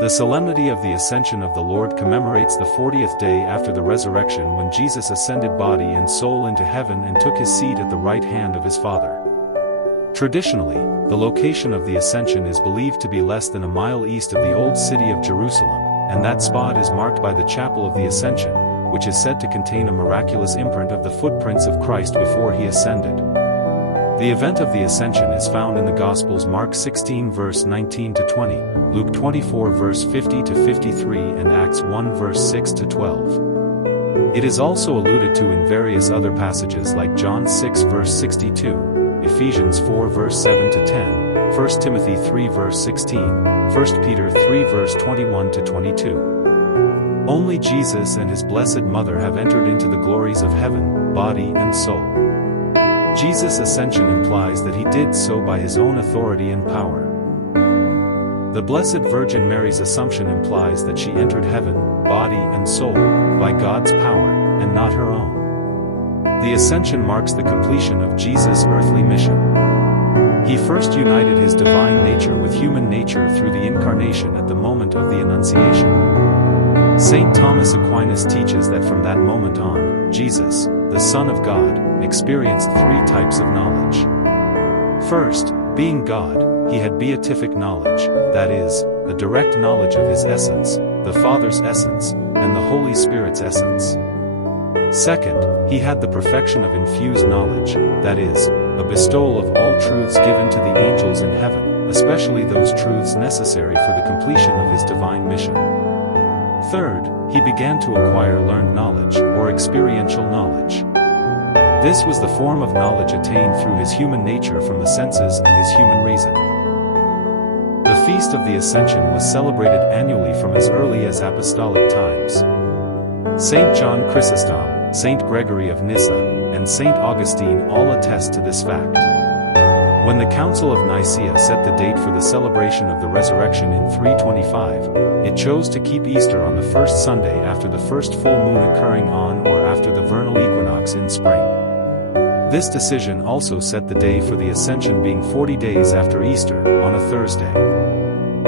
The solemnity of the Ascension of the Lord commemorates the 40th day after the resurrection when Jesus ascended body and soul into heaven and took his seat at the right hand of his Father. Traditionally, the location of the Ascension is believed to be less than a mile east of the old city of Jerusalem, and that spot is marked by the Chapel of the Ascension, which is said to contain a miraculous imprint of the footprints of Christ before he ascended. The event of the Ascension is found in the Gospels: Mark 16 verse 19 to 20, Luke 24 verse 50 to 53 and Acts 1 verse 6 to 12. It is also alluded to in various other passages like John 6 verse 62, Ephesians 4 verse 7 to 10, 1 Timothy 3 verse 16, 1 Peter 3 verse 21 to 22. Only Jesus and his Blessed Mother have entered into the glories of heaven, body and soul. Jesus' ascension implies that he did so by his own authority and power. The Blessed Virgin Mary's assumption implies that she entered heaven, body and soul, by God's power, and not her own. The ascension marks the completion of Jesus' earthly mission. He first united his divine nature with human nature through the incarnation at the moment of the Annunciation. St. Thomas Aquinas teaches that from that moment on, Jesus, the Son of God, experienced three types of knowledge. First, being God, he had beatific knowledge, that is, a direct knowledge of his essence, the Father's essence, and the Holy Spirit's essence. Second, he had the perfection of infused knowledge, that is, a bestowal of all truths given to the angels in heaven, especially those truths necessary for the completion of his divine mission. Third, he began to acquire learned knowledge, or experiential knowledge. This was the form of knowledge attained through his human nature from the senses and his human reason. The Feast of the Ascension was celebrated annually from as early as apostolic times. St. John Chrysostom, St. Gregory of Nyssa, and St. Augustine all attest to this fact. When the Council of Nicaea set the date for the celebration of the resurrection in 325, it chose to keep Easter on the first Sunday after the first full moon occurring on or after the vernal equinox in spring. This decision also set the day for the Ascension being 40 days after Easter, on a Thursday.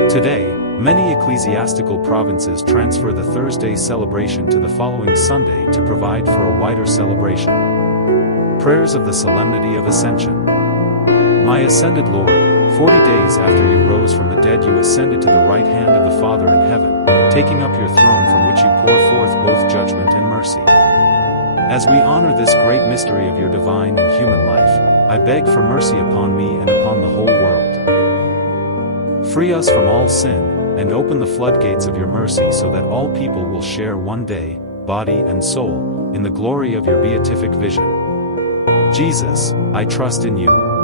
Today, many ecclesiastical provinces transfer the Thursday celebration to the following Sunday to provide for a wider celebration. Prayers of the Solemnity of Ascension. My ascended Lord, 40 days after you rose from the dead you ascended to the right hand of the Father in heaven, taking up your throne from which you pour forth both judgment and mercy. As we honor this great mystery of your divine and human life, I beg for mercy upon me and upon the whole world. Free us from all sin, and open the floodgates of your mercy so that all people will share one day, body and soul, in the glory of your beatific vision. Jesus, I trust in you.